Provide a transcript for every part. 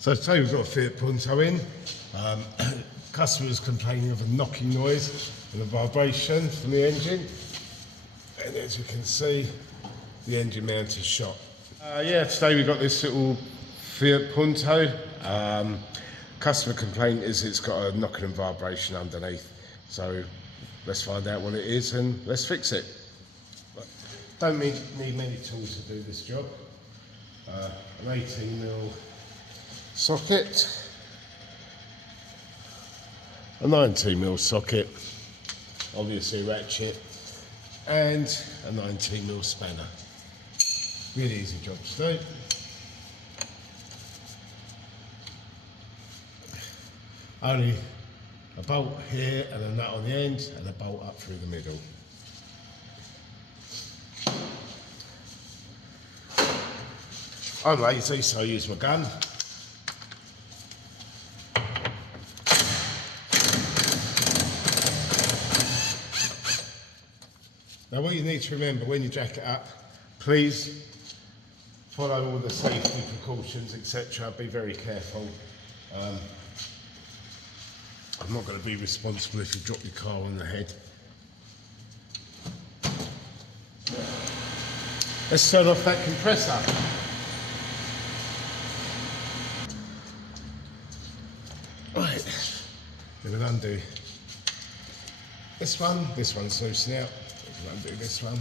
So today we've got a Fiat Punto in. Customers complaining of a knocking noise and a vibration from the engine. And as you can see, the engine mount is shot. Today we've got this little Fiat Punto. Customer complaint is it's got a knocking and vibration underneath. So let's find out what it is and let's fix it. Don't need many tools to do this job. An 18mm socket, a 19mm socket, obviously a ratchet, and a 19mm spanner. Really easy job to do. Only a bolt here and a nut on the end and a bolt up through the middle. I'm lazy, so I use my gun. Now what you need to remember when you jack it up, please follow all the safety precautions, etc. Be very careful. I'm not going to be responsible if you drop your car on the head. Let's turn off that compressor. Right, we're going to undo this one's loose now. We'll undo this one.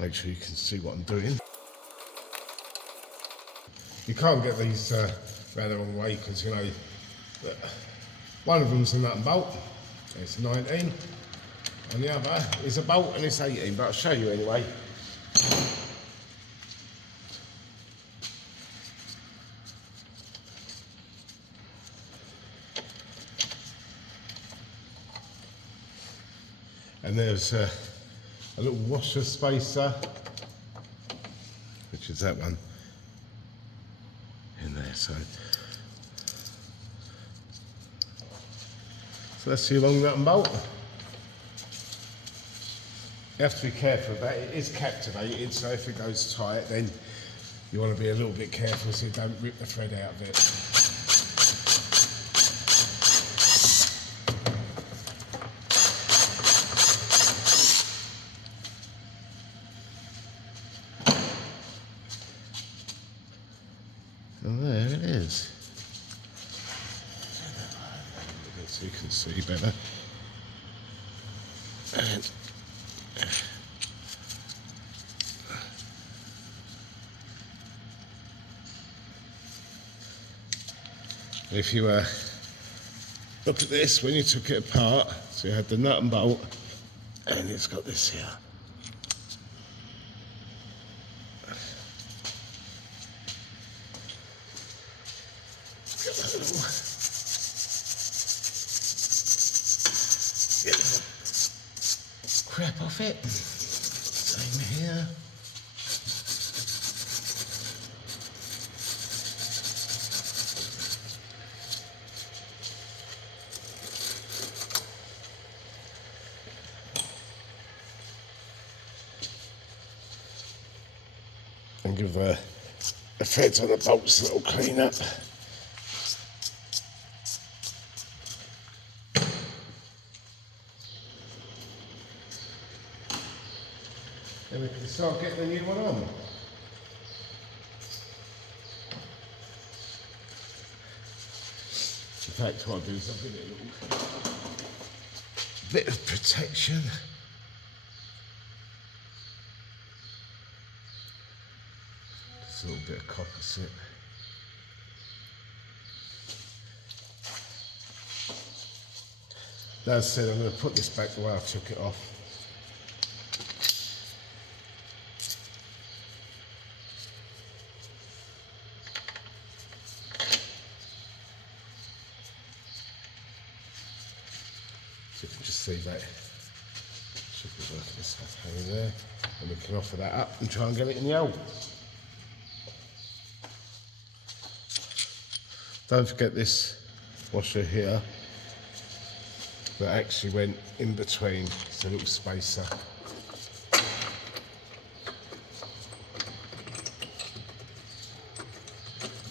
Make sure you can see what I'm doing. You can't get these round the wrong way because, you know, one of them's a nut and bolt, it's 19, and the other is a bolt and it's 18, but I'll show you anyway. And there's a little washer spacer, which is that one in there. So that's your long nut and bolt. You have to be careful of that. It is captivated, so if it goes tight, then you want to be a little bit careful so you don't rip the thread out of it. And there it is. So you can see better. And if you look at this, when you took it apart, so you had the nut and bolt, and it's got this here. Get that little crap off it. Same here. And give the feds on the bolts a little clean up. Then we can start getting the new one on. In fact, what I'll do is I'll give it a little bit of protection. Just a little bit of copper slip. That said, I'm going to put this back the way I took it off. So you can just see that should be working this stuff over there, and we can offer that up and try and get it in the hole. Don't forget this washer here that actually went in between. It's a little spacer.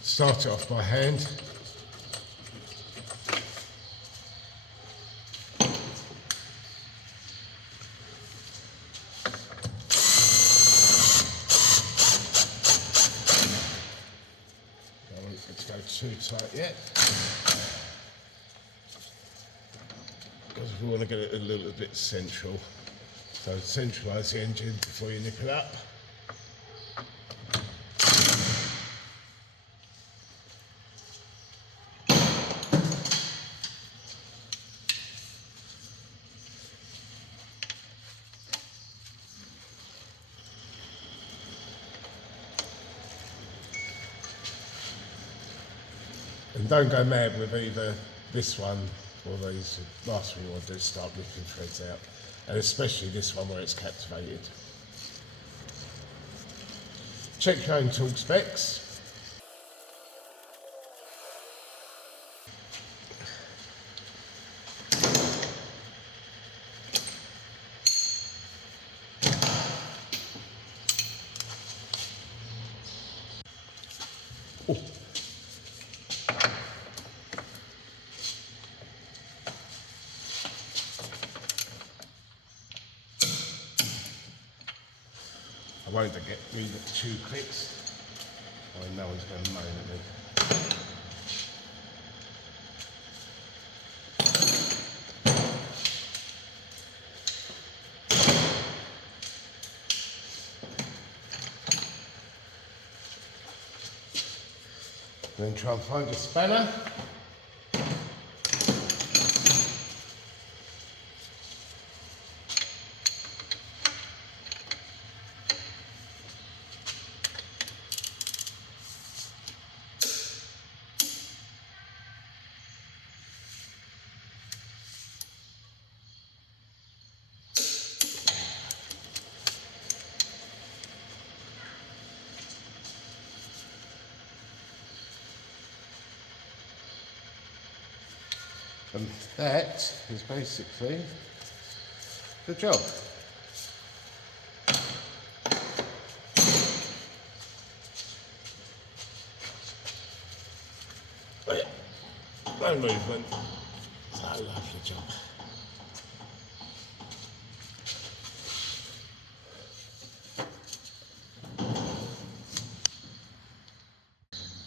Start it off by hand. Don't want it to go too tight yet, because we want to get it a little bit central. So centralise the engine before you nip it up. And don't go mad with either this one or these. The last thing you want to do is start ripping threads out. And especially this one where it's captivated. Check your own tool specs. Oh. I won't get rid of the 2 clicks. No one's going to moan at me. Then try and find a spanner. And that is basically the job. Oh yeah, no movement. So lovely job.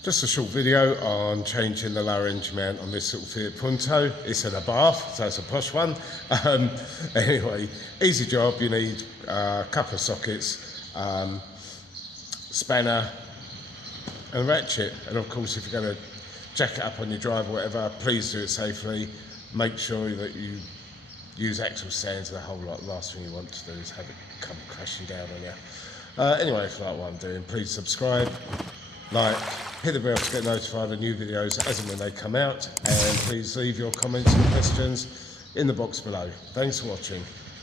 Just a short video on changing the lower engine mount on this little Fiat Punto. It's in a bath, so it's a posh one. Anyway, easy job. You need a couple of sockets, spanner and a ratchet. And of course, if you're going to jack it up on your drive or whatever, please do it safely. Make sure that you use axle stands and a whole lot. Last thing you want to do is have it come crashing down on you. Anyway, if you like what I'm doing, please subscribe, like, hit the bell to get notified of new videos as and when they come out, and please leave your comments and questions in the box below. Thanks for watching.